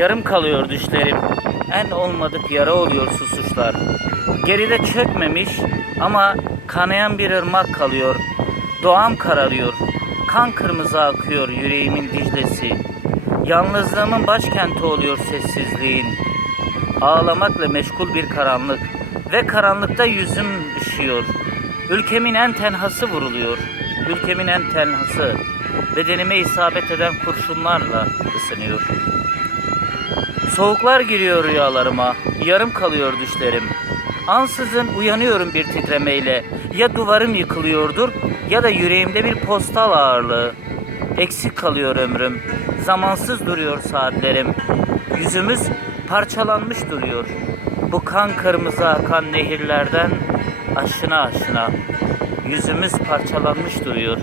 Yarım kalıyor düşlerim. En olmadık yara oluyor susuşlar. Geride çökmemiş ama kanayan bir ırmak kalıyor. Doğam kararıyor. Kan kırmızı akıyor yüreğimin Dicle'si. Yalnızlığımın başkenti oluyor sessizliğin. Ağlamakla meşgul bir karanlık ve karanlıkta yüzüm ışıyor. Ülkemin en tenhası vuruluyor. Ülkemin en tenhası bedenime isabet eden kurşunlarla ısınıyor. Soğuklar giriyor rüyalarıma, yarım kalıyor düşlerim. Ansızın uyanıyorum bir titremeyle. Ya duvarım yıkılıyordur ya da yüreğimde bir postal ağırlığı. Eksik kalıyor ömrüm. Zamansız duruyor saatlerim. Yüzümüz parçalanmış duruyor. Bu kan kırmızı akan nehirlerden aşına aşına. Yüzümüz parçalanmış duruyor.